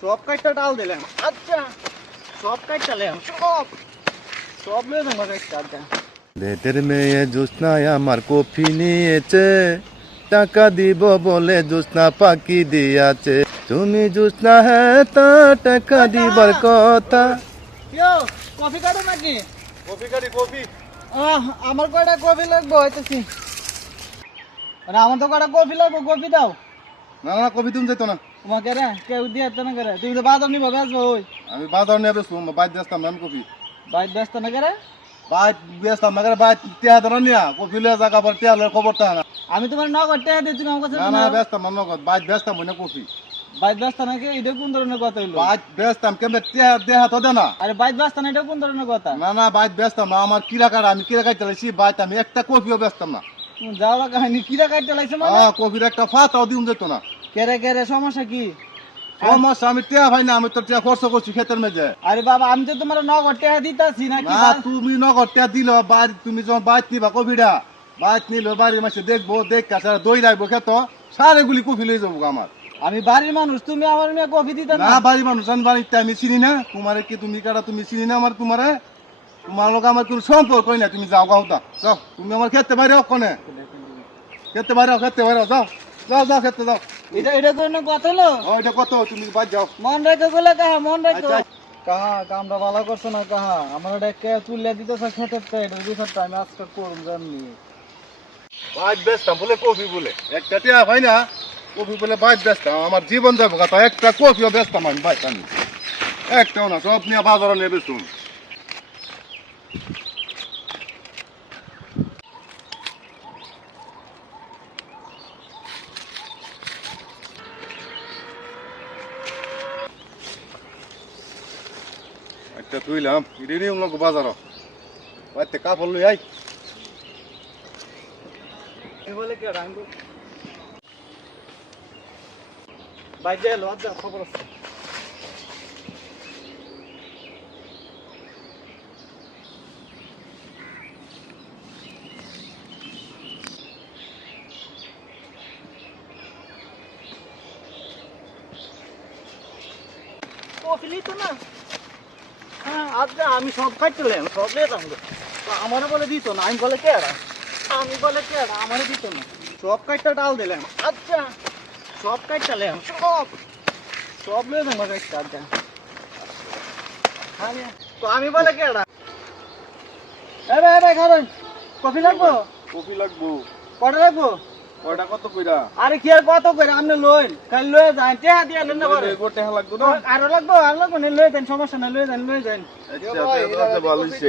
সব কাইটটা ডাল দিলাম। আচ্ছা। সব কাইটটা লেম সব। সব লয়ে দেবো কাইটটা আচ্ছা মেয়ে জোৎস্নায় আমার কফি নিয়েছে। টাকা দিব বলে জোৎস্না পাকি দিয়াছে। তুমি জোৎস্না হ্যাঁ তা টাকা দিবার কথা। কফি কাটো নাকি? কফি কাটি কফি। আহ, আমার কয়টা কফি লাগবে হইতেছি? আরে আমার তো কয়টা কফি লাগবে কফি দাও। না না কফি তুমি যেত না। তোমাকে রে কেউ দিয়ে তো না করে তুমি তো বাজার নিবা বেচবো ওই আমি বাজার নিয়ে বেসবো বাইর ব্যস্তাম না কফি বাইর ব্যস্ত না করে বাইর ব্যস্তাম না বাইর টিয়া দেন নিয়া কফি লিয়ে জায়গা পর টিয়া লয়ে খবর তা না আমি তোমার নগদ টাকা দিয়ে তুমি আমার কাছে না না ব্যস্তাম না নগদ বাইর ব্যস্তাম না কফি বাইর ব্যস্ত নাকি এটা কোন ধরনের কথা হইল বাইর ব্যস্তাম কেমনে টিয়া দেহা তো দে না আরে বাইর ব্যস্ত না এটা কোন ধরনের কথা না না বাইর ব্যস্তাম না আমার কিরা কাটা আমি কিরা কাটতে লাইছি বাইর আমি একটা কফিও ব্যস্তাম না তুমি যাওয়া কাহিনী কিরা কাটতে লাগছে মানে হ্যাঁ কফির একটা ফাতাও দিন যেত না কেরে কেরে সমস্যা কি? সমস্যা আমি টিয়া ভাই না আমি তো টিয়া খরচ করছি ক্ষেতের আরে বাবা আমি তো তোমার নগদ দিতাছি না তুমি নগদ টিয়া দিল বাড়ি তুমি যখন বাইর নিবা কফিটা বাইর নিল বাড়ির মাসে দেখব দেখ দই রাখব খেত সারে গুলি কফি লয়ে যাব আমার। আমি বাড়ির মানুষ তুমি আমার মেয়ে কফি দিতে না? না বাড়ি মানুষ আমি বাড়িতে আমি চিনি না। তোমারে কি তুমি কারা তুমি চিনি না আমার তোমারে? তোমার লোক আমার কোনো সম্পর্ক না তুমি যাও গাওতা যাও। তুমি আমার খেতে বাইরে কনে। খেতে বাইরে খেতে বাইরে যাও। যাও যাও খেতে যাও। এটা এটা কোনো কথা হলো ও এটা কত তুমি বাদ যাও। মন রেখে গেলে কাহা মন রেখে আচ্ছা। কাহা কামটা ভালো করছ না কাহা? আমার ডেকে তুলে দিতেছে খেতে এটার বিষয়টা আমি আজকে করুন জানি বাইক বেচতাম বলে কফি বলে। একটা টিয়া ভাই না কফি বলে বাইক বেচতাম আমার জীবন যাব কথা একটা কফিও বেচতাম আমি বাইক আমি একটাও না সব নিয়ে বাজারে নেবে বেচুন। একটা তুইলাম এটা নিয়ে লোক বাজার বাড়িতে কাপড় লই আই বলে কি রাঙ্গ বাইরে আচ্ছা খবর আছে। কফি নিতো না? হ্যাঁ আজকে আমি সব খাইছিলাম সব লেতাম আমারও বলে দিত না আমি বলে কে আমি বলে কে আমারও দিত না। সব কাইটটা ডাল দিলাম। আচ্ছা। সব সব। সব দেবো আচ্ছা আমি তো আমি বলে কে কফি লাগবো? কফি লাগবো। কটা লাগবো? কয়টা কত কইরা? আরে কি আর কত করে আপনি লইন। কাল লয়ে যান টেহা দিয়ে লেন না করে গোটে লাগতো না? আরও লাগবো আর লাগবো না লয়ে যান সমস্যা না লয়ে যান লয়ে যান। আচ্ছা আচ্ছা ভালো হইছে।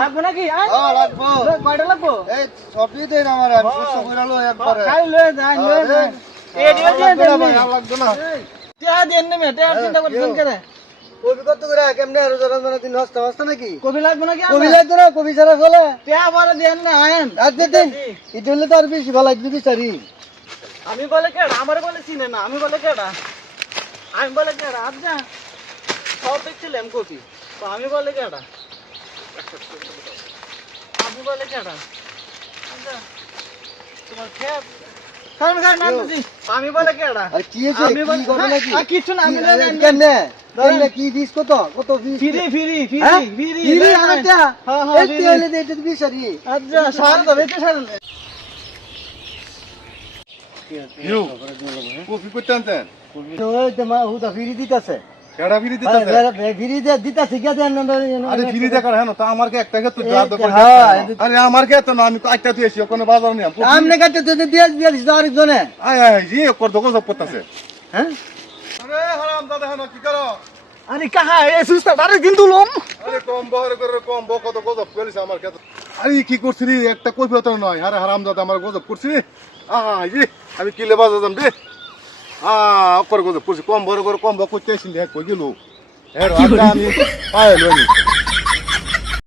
লাগবো? নাকি? হ্যাঁ, লাগবো। কয়টা লাগবো? এই সবই দেন আমার আমি সুস্থ কইরা লই একবারে। খাই লয়ে যান লয়ে যান। এ দিয়ে দেন নি। লাগতো না। টেহা দেন না মে টেহা চিন্তা করছেন কেন? কবি কত করে কেমনে আর দিন হস্তা হস্তা নাকি? কবি লাগবো নাকি কবি? লাগতো না কবি ছাড়া চলে। টেহা পরে দেন না আয়েন। আর হলে তো বেশি ভালো লাগবে বিচারি আমি বলে কেডা আমার বলে চিনে না আমি বলে কেডা আমি বলে কেডা আচ্ছা সব দেখছিলাম কপি তো আমি বলে কেডা আমি বলে কেডা তোমার না বুঝি আমি বলে কেডা আর কি আছে আমি কি বলে কথা নাকি আর কিছু না আমি কি- লয়ে যাই কেমনে? কেমনে? কি দিস কত? কত দিস ফিরি ফিরি ফিরি হ্যাঁ? ফিরি ফিরি লয়ে আমার যাই। টা হ্যাঁ, হ্যাঁ, এই তেলে দে এটা বিচারি আচ্ছা সার তো বেঁচে সার ইউ কফি করতে আনতেন তো তো মা হুদা ফিরি দিতাছে। ফিরি আরে ফিরি দে কি দেন আরে ফিরি দেখার তা আমার কে একটা কে তো এই দাদ করে হ্যাঁ, দিতে আরে আমার তো না আমি তো একটা তুই এসি কোনো বাজার নিয়ে আমনে কাটতে তো দিয়ে দিয়ে দিস আরেকজনে আয় আয় জি কর দোকান সব করতেছে হ্যাঁ? আরে হারাম দাদা কি করো? আরে কাহা এ সুস্তা বারে দিন তুলুম আরে কম বহরে করে কম বহ কত গজব করিস আমার কে আরে কি করছিস একটা কইবে তো নয়। আরে হারাম দাদা আমার গজব করছিস আহা জি আমি কিলে বাজা যাম রে আ অকর গজব করছি কম বহরে করে কম বহ করতে আসিলি এক কই গেল এর আগে আমি পাইলো আমি